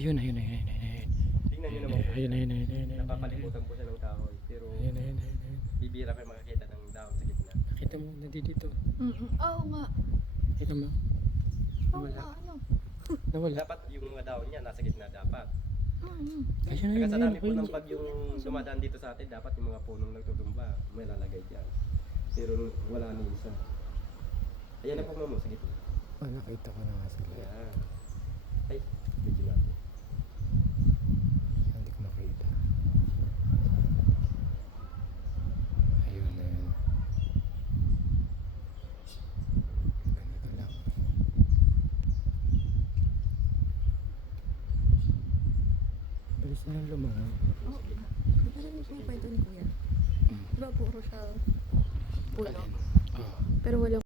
Ayun, ayun, ayun, ayun, ayun. Tingnan nyo naman po. Ayun, ayun, ayun, ayun, ayun. Napapalimutan po siya ng kahoy. Pero Ayun, ayun, ayun, ayun. bibira kayo makakita ng dahon sa gitna. Nakita mo, nandito. Oo nga. Kita mo. Oo Nawala. nga, ano. Nawala. Dapat yung mga dahon niya nasa gitna dapat. Mm-mm. Ayun, Kaya ayun, sa ayun. dami po Ayun. ng bagyong dumadaan dito sa atin, dapat yung mga punong nagtutumba, may lalagay dyan. Pero wala ni isa. Ayan na po mamo sa gitna. Oh, nakita ko na nga sila. Ayan. Ay, medyo natin. Hindi ko makita. Ayun, ayun. Ganito lang. Bilis na lang lumangon. Oh, alam niyo po yung kwento ni Kuya. Diba puro siya puno? Alin? Oh. Pero walang